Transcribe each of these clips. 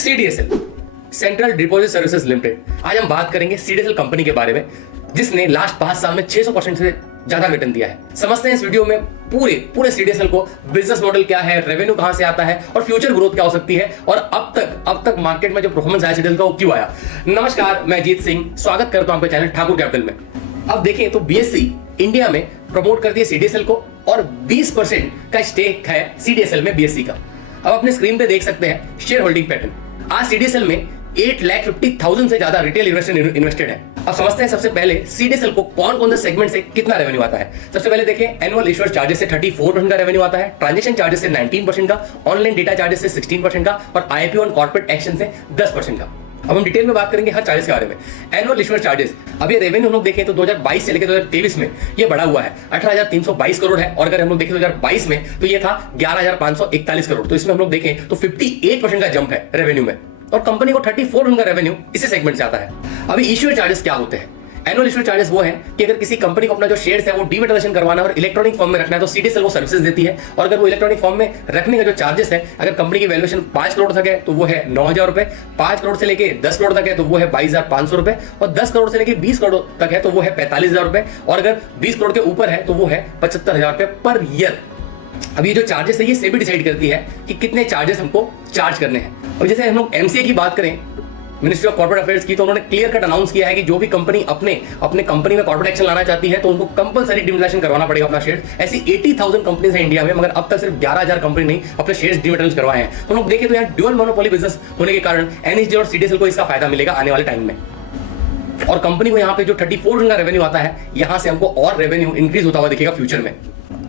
CDSL, central deposit services limited. आज हम बात करेंगे सीडीएसएल कंपनी के बारे में, जिसने लास्ट 5 साल में 600% से ज्यादा रिटर्न दिया है। समझते हैं इस वीडियो में पूरे सीडीएसएल को, बिजनेस मॉडल क्या है, रेवेन्यू कहां से आता है और फ्यूचर ग्रोथ क्या हो सकती है, और अब तक मार्केट में जो परफॉर्मेंस आया सीडीएसएल का वो क्यों आया। नमस्कार, मैं जीत सिंह, स्वागत करता हूं आपके चैनल ठाकुर कैपिटल में। अब देखें तो बीएसई इंडिया में प्रमोट करती है सीडीएसएल को, और 20% का स्टेक है सीडीएसएल में बीएसई का। अब अपने स्क्रीन पे देख सकते हैं शेयर होल्डिंग पैटर्न। आज सीडीएसएल में 8,50,000 से ज्यादा रिटेल इन्वेस्टर इन्वेस्टेड है। अब समझते हैं सबसे पहले सीडीएसएल को कौन से सेगमेंट से कितना रेवेन्यू आता है। सबसे पहले देखें, एनुअल इश्यूअर चार्जेस से 34% का रेवेन्यू आता है, ट्रांजैक्शन चार्जेस से 19% का, ऑनलाइन डेटा चार्जेस से 16% का, और आईपीओ और कॉर्पोरेट एक्शन से 10% का। अब हम डिटेल में बात करेंगे हर चार्जेस के बारे में। एनुअल इश्यूअर चार्जेस, अब ये रेवेन्यू हम लोग देखें तो 2022 से लेकर 2023 में ये बढ़ा हुआ है, 18,322 करोड़ है, और अगर हम लोग देखें 2022 में तो ये था 11,541 करोड़। तो इसमें हम लोग देखें तो 58% का जंप है रेवेन्यू में, और कंपनी को 34% का रेवेन्यू इसी सेगमेंट से आता है। अभी इश्यूअर चार्जेस क्या होते हैं? एनुअल इश्यूअर चार्जेस वो है कि अगर किसी कंपनी को अपना जो शेयर्स है वो डीमेटाइजेशन करवाना है और इलेक्ट्रॉनिक फॉर्म में रखना है तो सीडीएसएल वो सर्विसेज देती है। और अगर वो इलेक्ट्रॉनिक फॉर्म में रखने का जो चार्जेस है, अगर कंपनी की वैल्यूएशन 5 करोड़ तक है तो वो है 9,000 रुपए, 5 करोड़ से लेके 10 करोड़ तक है तो वो है 22,500 रुपए, और 10 करोड़ से लेके 20 करोड़ तक है तो वो है 45,000 रुपए, और अगर 20 करोड़ के ऊपर है तो वो है 75,000 रुपए पर ईयर। अब ये जो चार्जेस है ये सेबी डिसाइड करती है कि कितने चार्जेस हमको चार्ज करने हैं। और जैसे हम लोग एमसीए की बात करें, मिनिस्ट्री ऑफ कॉर्पोरेट अफेयर्स की, तो उन्होंने क्लियर कट अनाउंस किया है कि जो भी कंपनी अपने कंपनी में कॉर्पोरेट एक्शन लाना चाहती है तो उनको कंपलसरी डिमेटाइजेशन करवाना पड़ेगा अपना शेयर। ऐसी 80,000 कंपनीज है इंडिया में, मगर अब तक सिर्फ 11,000 कंपनी नहीं अपने शेयर्स डिमेटाइज करवाए हैं। तो हम लोग देखें तो यहाँ ड्यूअल मोनोपोली बिजनेस होने के कारण एनएसडीएल और सीडीएसएल को इसका फायदा मिलेगा आने वाले टाइम में। और कंपनी को यहाँ पे जो 34% का रेवेन्यू आता है, यहाँ से हमको और रेवेन्यू इंक्रीज होता हुआ दिखेगा फ्यूचर में।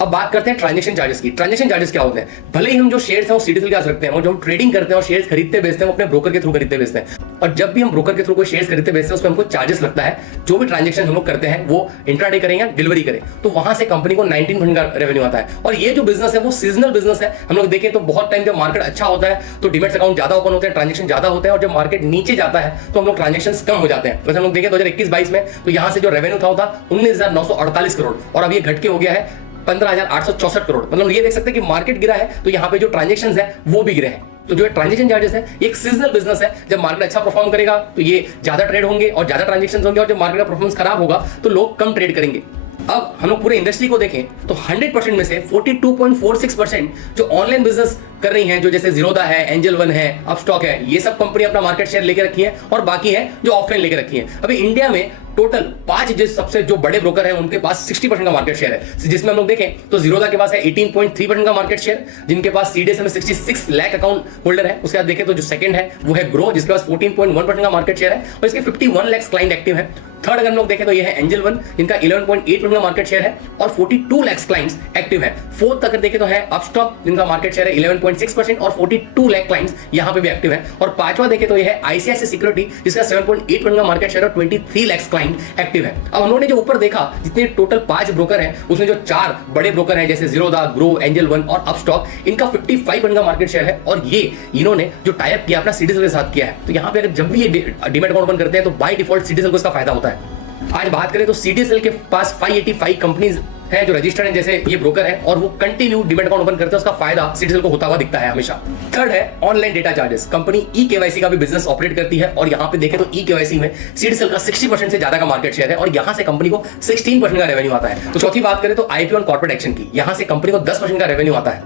अब बात करते हैं ट्रांजैक्शन चार्जेस की। ट्रांजैक्शन चार्जेस क्या होते हैं? भले ही हम जो शेयर्स हैं वो सीडीएसएल के पास रखते हैं, और जो हम ट्रेडिंग करते हैं और शेयर्स खरीदते बेचते हैं वो अपने ब्रोकर के थ्रू खरीदते बेचते हैं, और जब भी हम ब्रोकर के थ्रू कोई शेयर्स खरीदते बेचते हैं उसमें हमको चार्जेस लगता है। जो भी ट्रांजैक्शन हम लोग करते हैं वो इंट्राडे करें या डिलीवरी करें, तो वहां से कंपनी को 19% का रेवेन्यू आता है। और ये जो बिजनेस है वो सीजनल बिजनेस है। हम लोग देखें तो बहुत टाइम जब मार्केट अच्छा होता है तो डिमेट्स अकाउंट ज्यादा ओपन होते हैं, ट्रांजेक्शन ज्यादा होते हैं, और जब मार्केट नीचे जाता है तो हम लोग ट्रांजेक्शन कम हो जाते हैं। वैसे हम लोग देखें 2021-22 में तो यहाँ से जो रेवेन्यू था 19,948 करोड़, और अब ये घट के हो गया है 15,864 करोड़। मतलब ये देख सकते हैं कि मार्केट गिरा है तो यहाँ पे जो ट्रांजैक्शंस है वो भी गिरे हैं। तो जो ट्रांजैक्शन चार्जेस है एक सीजनल बिजनेस है। जब मार्केट अच्छा परफॉर्म करेगा तो ये ज्यादा ट्रेड होंगे और ज्यादा ट्रांजैक्शंस होंगे, और जब मार्केट का परफॉर्मेंस खराब होगा तो लोग कम ट्रेड करेंगे। अब हम लोग पूरे इंडस्ट्री को देखें तो 100% में से 42.46% जो ऑनलाइन बिजनेस कर रही हैं, जो जैसे जीरोधा है, एंजल वन है, अपस्टॉक है, ये सब कंपनी अपना मार्केट शेयर लेके रखी है, और बाकी है जो ऑफलाइन लेके रखी है। अभी इंडिया में टोटल 5 जो सबसे जो बड़े ब्रोकर हैं उनके पास 60% का मार्केट शेयर है, जिसमें हम लोग देखें तो जीरोधा के पास है 18.3% का मार्केट शेयर, जिनके पास सीडीएसएल में 66 लाख अकाउंट होल्डर है। उसके बाद देखें तो जो सेकंड है वो है ग्रो, जिसके पास 14.1% का मार्केट शेयर है, और इसके 51 लाख क्लाइंट एक्टिव है। थर्ड अगर हम लोग देखें तो ये है एंजल वन, जिनका 11.8% का मार्केट शेयर है और 42 लाख क्लाइंट्स एक्टिव है। फोर्थ अगर देखें तो है अपस्टॉक, जिनका मार्केट शेयर है 11.6% और 42 लाख क्लाइंट्स यहां पे भी एक्टिव है। और पांचवा देखें तो ये है आईसीआईसीआई सिक्योरिटी, जिसका 7.8% का मार्केट शेयर और 23 लाख क्लाइंट एक्टिव है। अब उन्होंने जो ऊपर देखा जितने टोटल 5 ब्रोकर हैं, उसमें जो 4 बड़े ब्रोकर हैं जैसे जीरोधा, ग्रो, एंजल वन और अपस्टॉक, इनका 55% का मार्केट शेयर है, और ये इन्होंने जो टाई अप किया अपना सीडीएसएल के साथ किया है। तो यहाँ पे अगर जब भी ये डीमैट अकाउंट ओपन करते हैं तो बाय डिफॉल्ट सीडीएसएल को इसका फायदा होता है। आज बात करें तो सीडीएसएल के पास 585 कंपनीज है जो रजिस्टर्ड है, जैसे ये ब्रोकर है, और वो कंटिन्यू डीमैट अकाउंट ओपन करते हैं। उसका फायदा सीडीएसएल को होता हुआ दिखता है हमेशा। थर्ड है online data charges. Company e KYC का भी बिजनेस ऑपरेट करती है, और यहाँ पे देखें तो ई केवाईसी में सीडीएसएल का 60% से ज्यादा का मार्केट शेयर है, और यहाँ से कंपनी को 16% का रेवेन्यू आता है। तो चौथी बात करें तो आईपीओ और कॉर्पोरेट एक्शन की, यहाँ से कंपनी को 10% का रेवेन्यू आता है।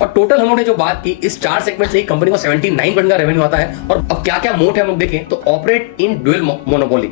और टोटल हम लोगों ने जो बात की इस 4 सेगमेंट से ही कंपनी को 79% का रेवेन्यू आता है। और अब क्या क्या मोड है हम लोग देखें तो ऑपरेट इन ड्यूअल मोनोपोली।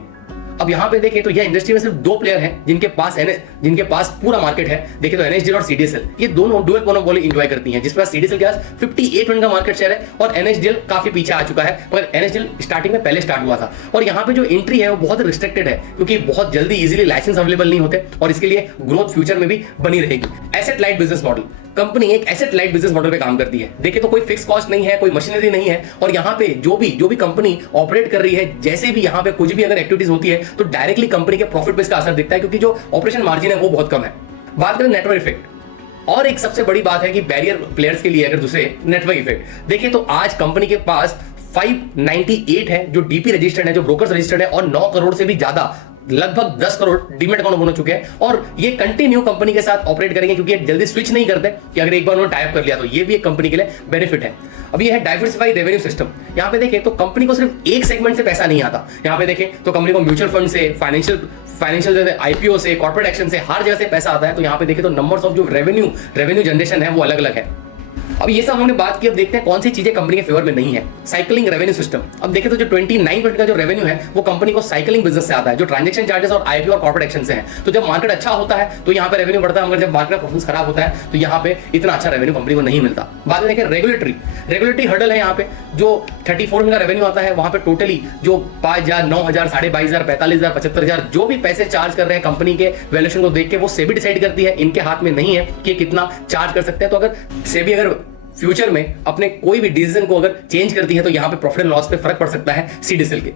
अब यहाँ पे देखें तो यह इंडस्ट्री में सिर्फ 2 प्लेयर हैं जिनके पास पूरा मार्केट है। देखें तो एनएसडीएल और सीडीएसएल, ये दोनों डुअल मोनोपोली एंजॉय करती हैं, जिस पर सीडीएसएल के पास 58% का मार्केट शेयर है, और एनएसडीएल काफी पीछे आ चुका है, मगर एनएसडीएल स्टार्टिंग में पहले स्टार्ट हुआ था। और यहाँ पे जो एंट्री है वो बहुत रिस्ट्रिक्टेड है, क्योंकि बहुत जल्दी इजीली लाइसेंस अवेलेबल नहीं होते, और इसके लिए ग्रोथ फ्यूचर में भी बनी रहेगी। Asset light business model, company एक एसेट लाइट बिजनेस मॉडल पे काम करती है। देखिए तो कोई फिक्स कॉस्ट नहीं है, कोई मशीनरी नहीं है, और यहाँ पे जो भी कंपनी ऑपरेट कर रही है, जैसे भी यहाँ पे कुछ भी अगर एक्टिविटीज होती है तो डायरेक्टली कंपनी के प्रॉफिट पे इसका असर दिखता है, क्योंकि जो ऑपरेशन मार्जिन है वो बहुत कम है। बात करें नेटवर्क इफेक्ट, और एक सबसे बड़ी बात है कि बैरियर प्लेयर्स के लिए अगर दूसरे नेटवर्क इफेक्ट देखिए तो आज कंपनी के पास 598 है जो डीपी रजिस्टर्ड है, जो ब्रोकर्स रजिस्टर्ड है, और 9 करोड़ से भी ज्यादा लगभग 10 करोड़ डीमेट अकाउंट बन चुके हैं और ये कंटिन्यू कंपनी के साथ ऑपरेट करेंगे क्योंकि ये जल्दी स्विच नहीं करते कि अगर एक बार उन्होंने टाइप कर लिया तो ये भी एक कंपनी के लिए बेनिफिट है। अब ये है डाइवर्सिफाइड रेवेन्यू सिस्टम। यहाँ पे देखें तो कंपनी को सिर्फ एक सेगमेंट से पैसा नहीं आता। यहाँ पे देखें तो कंपनी को म्यूचुअल फंड से, फाइनेंशियल आईपीओ से, कॉर्पोरेट एक्शन से, हर जगह से पैसा आता है। तो यहाँ पे देखें तो नंबर्स ऑफ जो रेवेन्यू जनरेशन है वो अलग अलग है। अब ये सब हमने बात की, अब देखते हैं कौन सी चीजें कंपनी के फेवर में नहीं है। Cycling revenue system. अब देखें तो जो 29% का जो रेवेन्यू है वो कंपनी को साइकिलिंग बिजनेस से आता है, जो ट्रांजैक्शन चार्जेस और आईपीओ और कॉर्पोरेट एक्शन से है। तो जब मार्केट अच्छा होता है तो यहाँ पे रेवेन्यू बढ़ता है, मगर जब मार्केट परफॉर्मेंस खराब होता है तो यहाँ पे इतना अच्छा रेवेन्यू कंपनी को नहीं मिलता। बाद में देखें रेगुलेटरी हर्डल है। यहाँ पे जो 34 का रेवेन्यू आता है वहां पे टोटली जो 5,000, 9,000, 22,500, 45,000, 75,000 जो भी पैसे चार्ज कर रहे हैं कंपनी के वैल्यूएशन को देख के वो सेबी डिसाइड करती है। इनके हाथ में नहीं है कि कितना चार्ज कर सकते हैं। तो अगर सेबी अगर फ्यूचर में अपने कोई भी डिसीजन को अगर चेंज करती है तो यहां पे प्रॉफिट एंड लॉस पे फर्क पड़ सकता है सीडीएसएल के।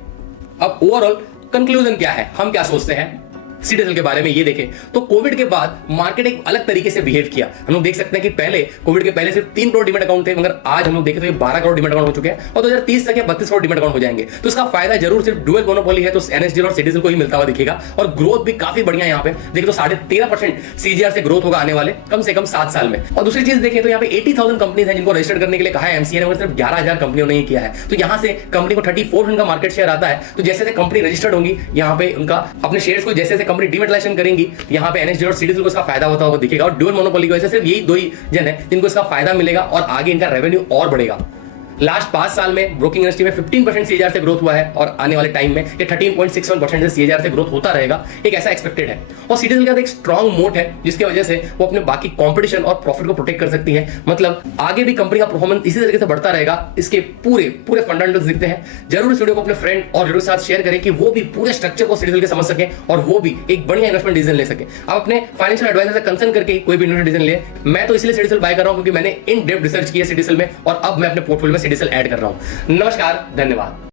अब ओवरऑल कंक्लूजन क्या है, हम क्या सोचते हैं सीडीएसएल के बारे में, ये देखें तो कोविड के बाद मार्केट एक अलग तरीके से बिहेव किया। हम लोग देख सकते हैं कि पहले कोविड के पहले सिर्फ 3 करोड़ डीमेट अकाउंट थे, मगर आज हम लोग देखें तो ये 12 करोड़ डीमेट अकाउंट हो चुके हैं और 2030 तक ये 32 करोड़ डीमेट अकाउंट हो जाएंगे। तो इसका फायदा जरूर सिर्फ डुअल मोनोपोली है तो एनएसडीएल और सीडीएसएल को ही मिलता हुआ दिखेगा और ग्रोथ भी काफी बढ़िया। यहाँ पे देखें तो 13.5% सीजीआर से ग्रोथ होगा आने वाले कम से कम 7 साल में। और दूसरी चीज देखें तो यहाँ पे 80,000 कंपनीज हैं जिनको रजिस्टर करने के लिए कहा है एमसीए ने, मगर सिर्फ 11,000 कंपनियों ने किया है। तो यहाँ से कंपनी को 34% का मार्केट शेयर आता है। तो जैसे कंपनी रजिस्टर्ड होंगी यहाँ पे उनका अपने शेयर्स को जैसे कंपनी डीमेटलाइजेशन करेंगी, यहाँ पे एनएसडीएल और सीडीएसएल को इसका फायदा होता होगा दिखेगा। और ड्यूअल मोनोपोली की वजह से सिर्फ यही 2 ही जन है जिनको इसका फायदा मिलेगा और आगे इनका रेवेन्यू और बढ़ेगा। लास्ट 5 साल में ब्रोकिंग इंडस्ट्री में 15% सीएजीआर से ग्रोथ हुआ है और आने वाले टाइम में ये 13.61% से सीएजीआर से ग्रोथ होता रहेगा, एक ऐसा एक्सपेक्टेड है। और सीडीएसएल का एक स्ट्रॉन्ग मोट है जिसकी वजह से वो अपने बाकी कंपटीशन और प्रॉफिट को प्रोटेक्ट कर सकती है। मतलब आगे भी कंपनी का परफॉर्मेंस इसी तरीके से बढ़ता रहेगा। इसके पूरे फंडामेंटल्स दिखते हैं। जरूर इस वीडियो को अपने फ्रेंड और जरूर साथ शेयर करें कि वो भी पूरे स्ट्रक्चर को सीडीएसएल के समझ सके और वो भी एक बढ़िया इन्वेस्टमेंट डिसीजन ले सके। आप अपने फाइनेंशियल एडवाइजर से कंसल्ट करके कोई भी इन्वेस्टमेंट डिसीजन ले। मैं तो इसलिए सीडीएसएल बाय कर रहा हूं क्योंकि मैंने इन डेप्थ रिसर्च की है सीडीएसएल में और अब मैं अपने पोर्टफोलियो में सीडीएसएल ऐड कर रहा हूं। नमस्कार, धन्यवाद।